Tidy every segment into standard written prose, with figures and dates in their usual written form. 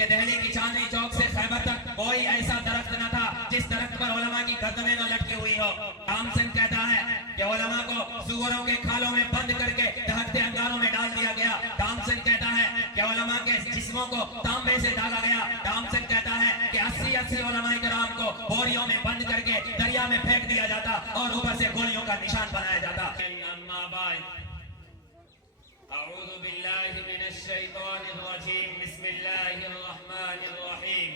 کہ دہلی کی چاندنی چوک سے خیبر تک کوئی ایسا درخت نہ تھا جس درخت پر علماء کی گردنیں نہ لٹکی ہوئی ہو۔ تامسن کہتا ہے کہ علماء کو سوروں کے کھالوں میں بند کر کے دہکتے انگاروں میں ڈال دیا گیا۔ تامسن کہتا ہے کہ علماء کے جسموں کو تانبے سے داغا گیا۔ تامسن کہتا ہے کہ 80 علماء کرام کو بوریوں میں بند کر کے دریا میں پھینک دیا جاتا اور اوپر سے گولیوں کا نشان بنایا جاتا۔ اما بعد اعوذ باللہ من الشیطان الرجیم بسم اللہ الرحمن الرحیم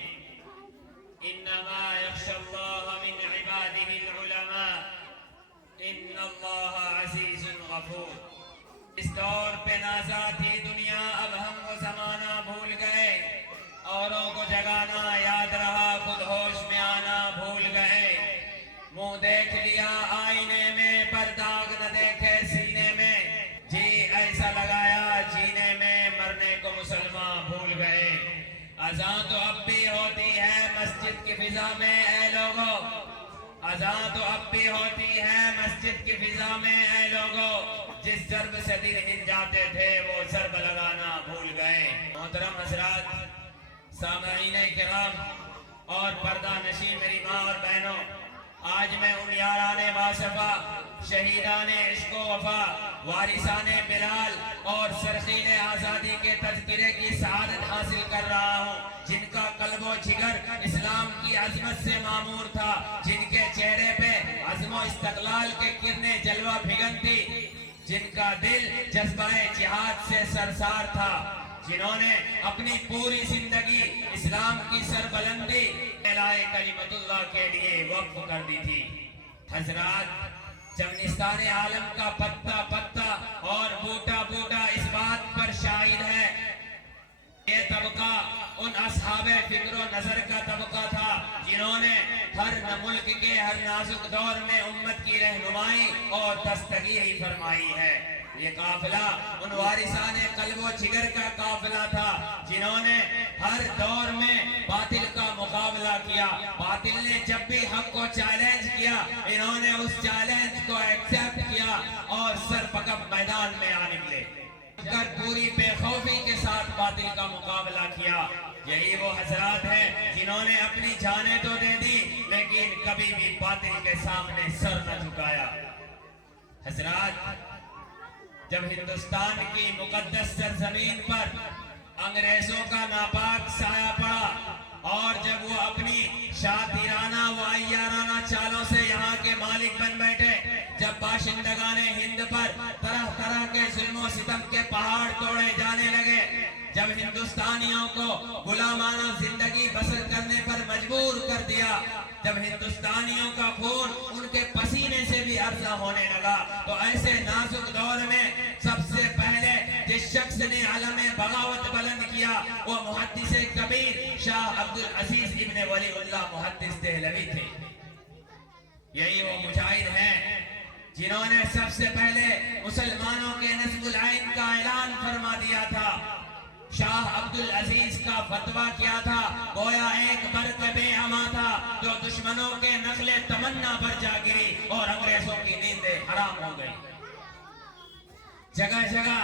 انما یخشی اللہ من عباده العلماء ان اللہ عزیز غفور۔ اس دور پہ نازا تھی دنیا، اب ہم وہ زمانہ بھول گئے، اوروں کو جگانا یاد رہا، خود ہوش میں آنا بھول گئے۔ منہ دیکھ لیا آئینے میں پر داغ نہ دیکھے سینے میں، جی ایسا لگایا جینے میں مرنے کو مسلمان بھول گئے۔ اذان تو اب بھی ہوتی ہے مسجد کی فضا میں اے لوگو، اذان تو اب بھی ہوتی ہے مسجد کی فضا میں اے لوگو، جس ضرب سے دل ہل جاتے تھے وہ ضرب لگانا بھول گئے۔ محترم حضرات، سامعین کرام اور پردہ نشین میری ماں اور بہنوں، آج میں ان یاران واصفہ، شہیدان عشق و وفا، وارثان بلال اور سرخیل آزادی کے تذکرے کی سعادت حاصل کر رہا ہوں، جن کا قلب و جگر اسلام کی عظمت سے معمور تھا، جن کے چہرے پہ عزم و استقلال کے کرنیں جلوہ بھگنتی، جن کا دل جذبہ جہاد سے سرسار تھا، جنہوں نے اپنی پوری زندگی اسلام کی سربلندی اعلائے کلمت اللہ کے لیے وقف کر دی تھی۔ حضرات، چمنستان عالم کا پتا پتا اور بوٹا بوٹا اس بات پر شاہد ہے، یہ طبقہ ان اصحاب فکر و نظر کا طبقہ تھا جنہوں نے ہر ملک کے ہر نازک دور میں امت کی رہنمائی اور دستگیری فرمائی ہے۔ یہ قافلہ ان وارثان قلب و جگر کا قافلہ تھا جنہوں نے ہر دور میں باطل کا مقابلہ کیا۔ باطل نے جب بھی حق کو چیلنج کیا، انہوں نے اس چیلنج کو ایکسپٹ کیا اور سر پکب میدان میں آ نکلے، پوری بے خوفی کے ساتھ باطل کا مقابلہ کیا۔ یہی وہ حضرات ہیں جنہوں نے اپنی جانیں تو دے دی لیکن کبھی بھی باطل کے سامنے سر نہ جھکایا۔ حضرات، جب ہندوستان کی مقدس سرزمین پر انگریزوں کا ناپاک سایہ پڑا اور جب وہ اپنی شاطرانہ و عیارانہ چالوں سے یہاں کے مالک بن بیٹھے، جب باشندگان ہند پر طرح طرح کے ظلم و ستم کے پہاڑ توڑے جانے لگے، جب ہندوستانیوں کو غلامانہ زندگی بسر کرنے پر مجبور کر دیا، جب ہندوستانیوں کا خون ان کے پسینے سے بھی ارزاں ہونے لگا، تو ایسے نازک دور میں سب سے پہلے جس شخص نے علم بغاوت بلند کیا وہ محدث کبیر شاہ عبدالعزیز ابن ولی اللہ محدث دہلوی تھے۔ یہی وہ مجاہد ہیں جنہوں نے سب سے پہلے مسلمانوں کے نصب العین کا اعلان فرما دیا تھا۔ شاہ عبدالعزیز کا فتویٰ کیا تھا، گویا ایک برق بے اما تھا جو دشمنوں کے نخل تمنا پر جا گری اور انگریزوں کی نیندیں حرام ہو گئی۔ جگہ جگہ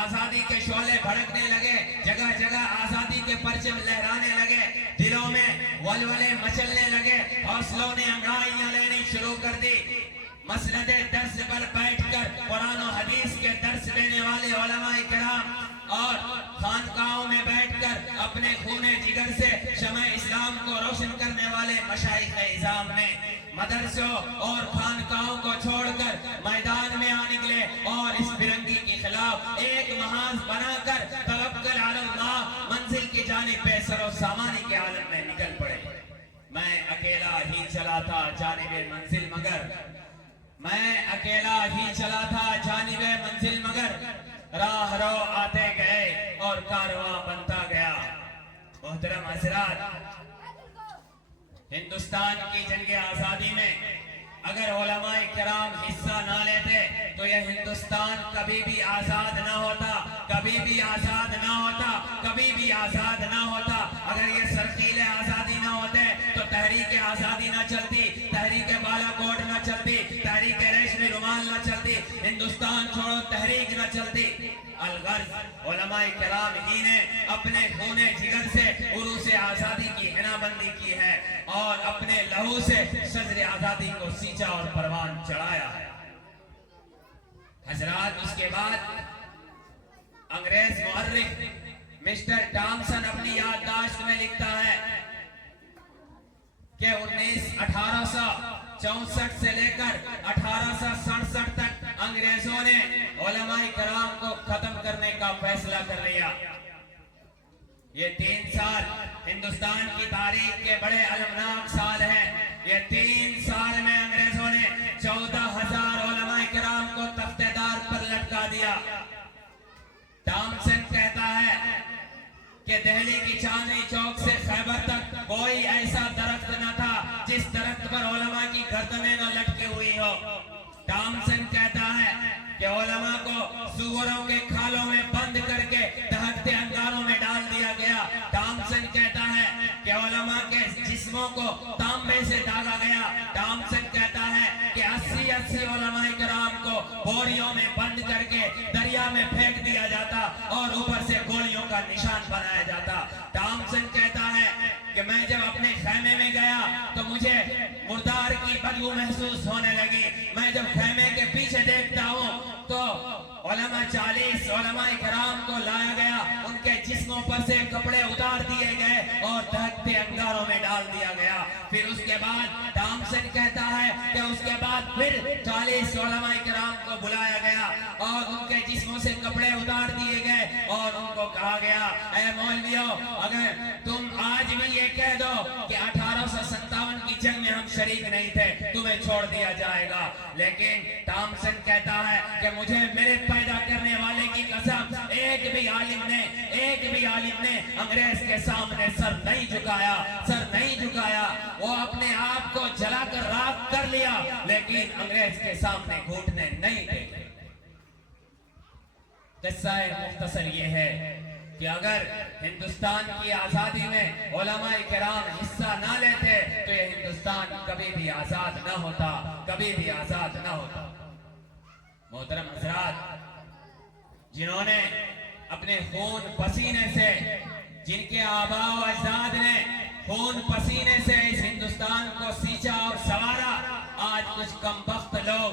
آزادی کے شعلے بھڑکنے لگے، جگہ جگہ آزادی کے پرچم لہرانے لگے، دلوں میں ولولے مچلنے لگے، حوصلوں نے انگڑائیاں لینی شروع کر دی۔ مسند درس پر بیٹھ کر قرآن و حدیث کے درس دینے والے علماء کرام اور خانقاہوں میں بیٹھ کر اپنے خون جگر سے شمع اسلام کو روشن کرنے والے مشائخ اعظام نے مدرسوں اور خانقاہوں کو چھوڑ کر میدان میں آ نکلے اور اس فرنگی کے خلاف ایک محاذ بنا کر توکل علی اللہ منزل کی جانب بے سر و سامانی کے عالم میں نکل پڑے۔ میں اکیلا ہی چلا تھا جانب منزل مگر، میں اکیلا ہی چلا تھا جانب منزل مگر، راہ رو آتے گئے اور کارواں بنتا گیا۔ محترم حضرات، ہندوستان کی جنگ آزادی میں اگر علماء کرام حصہ نہ لیتے تو یہ ہندوستان کبھی بھی آزاد نہ ہوتا، کبھی بھی آزاد نہ ہوتا، کبھی بھی آزاد نہ ہوتا۔ اگر یہ سرخیلے آزادی نہ ہوتے تو تحریک آزادی نہ چلتی، تحریک بالا کوٹ نہ چلتی، تحریک ریشمی رومال نہ چلتی، ہندوستان چھوڑو تحریک نہ چلتی۔ الغرض علماء کرام ہی نے اپنے خون جگر سے عروس آزادی کی حنا بندی کی ہے اور اپنے لہو سے صدر آزادی کو سینچا اور پروان چڑھایا ہے۔ حضرات، اس کے بعد انگریز مورخ مسٹر ٹامسن اپنی یادداشت میں لکھتا ہے کہ 1864 سے لے کر 1867 تک انگریزوں نے علماء کرام کو ختم کرنے کا فیصلہ کر لیا۔ یہ 3 سال ہندوستان کی تاریخ کے بڑے المناک سال ہیں۔ یہ 3 سال میں انگریزوں نے 14,000 علماء کرام کو تختے دار پر لٹکا دیا۔ ٹامسن کہتا ہے کہ دہلی کی چاندنی چوک سے خیبر تک کوئی ایسا درخت نہ تھا جس درخت پر علماء کی گردنیں نہ لٹکی ہوئی ہو۔ ٹامسن کہتا ہے کہ علماء کو سوروں کے کھالوں میں بند کر کے دہکتے انگاروں میں ڈال دیا گیا۔ ٹامسن کہتا ہے کہ علماء کے جسموں کو تانبے سے داغا گیا۔ ٹامسن کہتا ہے کہ 80 علماء کرام کو بوریوں میں بند کر کے دریا میں پھینک دیا جاتا اور اوپر سے گولیوں کا نشان بنایا جاتا۔ ٹامسن کہتا ہے کہ میں جب اپنے خیمے میں گیا تو مجھے مردار کی بدبو محسوس ہونے لگی۔ میں جب خیمے کے پیچھے دیکھتا ہوں تو 40 علماء کرام کو لایا گیا، ان کے جسموں پر سے کپڑے اتار دیے گئے اور دہکتے انگاروں میں ڈال دیا گیا۔ پھر اس کے بعد ٹامسن کہتا ہے کہ اس کے بعد پھر 40 علماء کرام کو بلایا گیا اور ان کے جسموں سے کپڑے اتار دیے گئے اور ان کو کہا گیا، اے مولویوں، اگر تم آج بھی یہ کہہ دو کہ 1857 کی جنگ میں ہم شریک نہیں تھے، تمہیں چھوڑ دیا جائے گا۔ لیکن ٹامسن کہتا ہے کہ مجھے میرے پیدا کرنے والے کی قسم، ایک بھی عالم نے انگریز کے سامنے سر نہیں جھکایا۔ وہ اپنے آپ کو جلا کر راکھ کر لیا لیکن انگریز کے سامنے گھٹنے نہیں ٹیکے۔ قصہ مختصر یہ ہے کہ اگر ہندوستان کی آزادی میں علماء کرام حصہ نہ لیتے تو یہ ہندوستان کبھی بھی آزاد نہ ہوتا، کبھی بھی آزاد نہ ہوتا۔ محترم حضرات، جنہوں نے اپنے خون پسینے سے، جن کے آباء و اجداد نے خون پسینے سے اس ہندوستان کو سینچا اور سنوارا، آج کچھ کم بخت لوگ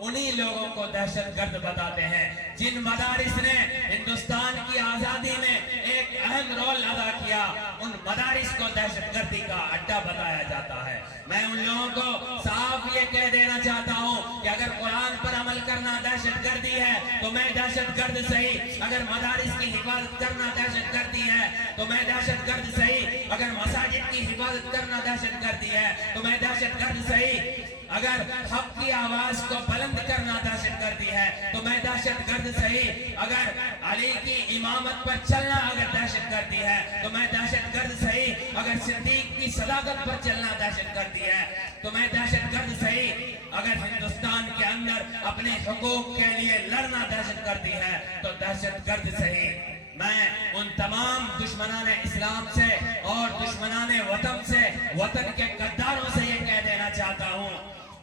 انہی لوگوں کو دہشت گرد بتاتے ہیں۔ جن مدارس نے ہندوستان کی آزادی میں ایک اہم رول ادا کیا، ان مدارس کو دہشت گردی کا اڈا بتایا جاتا ہے۔ میں ان لوگوں کو صاف یہ کہہ دینا چاہتا ہوں کہ اگر قرآن پر عمل کرنا دہشت گردی ہے تو میں دہشت گرد صحیح، اگر مدارس کی حفاظت کرنا دہشت گردی ہے تو میں دہشت گرد صحیح، اگر مساجد کی حفاظت کرنا دہشت گردی ہے تو میں دہشت گرد صحیح، اگر حق کی آواز کو بلند کرنا دہشت گردی ہے تو میں دہشت گرد صحیح، اگر علی کی امامت پر چلنا اگر دہشت گردی ہے تو میں دہشت گرد صحیح، اگر صدیق کی صداقت پر چلنا دہشت گردی ہے تو میں دہشت گرد صحیح، اگر ہندوستان کے اندر اپنے حقوق کے لیے لڑنا دہشت گردی ہے تو دہشت گرد صحیح۔ میں ان تمام دشمنان اسلام سے اور دشمنان وطن سے، وطن کے غداروں سے یہ کہہ دینا چاہتا ہوں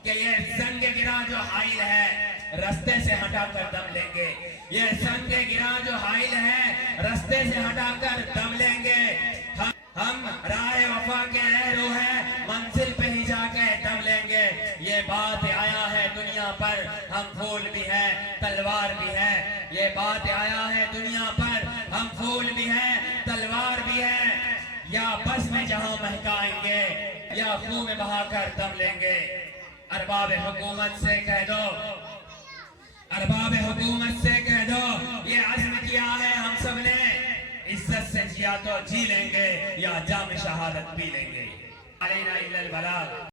کہ یہ زنگ گرا جو حائل ہے رستے سے ہٹا کر دم لیں گے، یہ زنگ گرا جو حائل ہے رستے سے ہٹا کر دم لیں گے۔ ہم راہ وفا کے رہرو ہیں، منزل پہ ہی جا کے دم لیں گے۔ یہ بات آیا ہے دنیا پر، ہم پھول بھی ہیں تلوار بھی ہے، یہ بات آیا ہے دنیا پر، ہم پھول بھی ہیں تلوار بھی ہے، یا بس میں جہاں مہکائیں گے یا خون میں بہا کر دم لیں گے۔ ارباب حکومت سے کہہ دو، ارباب حکومت سے کہہ دو، یہ عزم کیا ہے ہم سب نے، عزت سے جیا تو جی لیں گے یا جام شہادت پی لیں گے۔ علینا الا البلاغ۔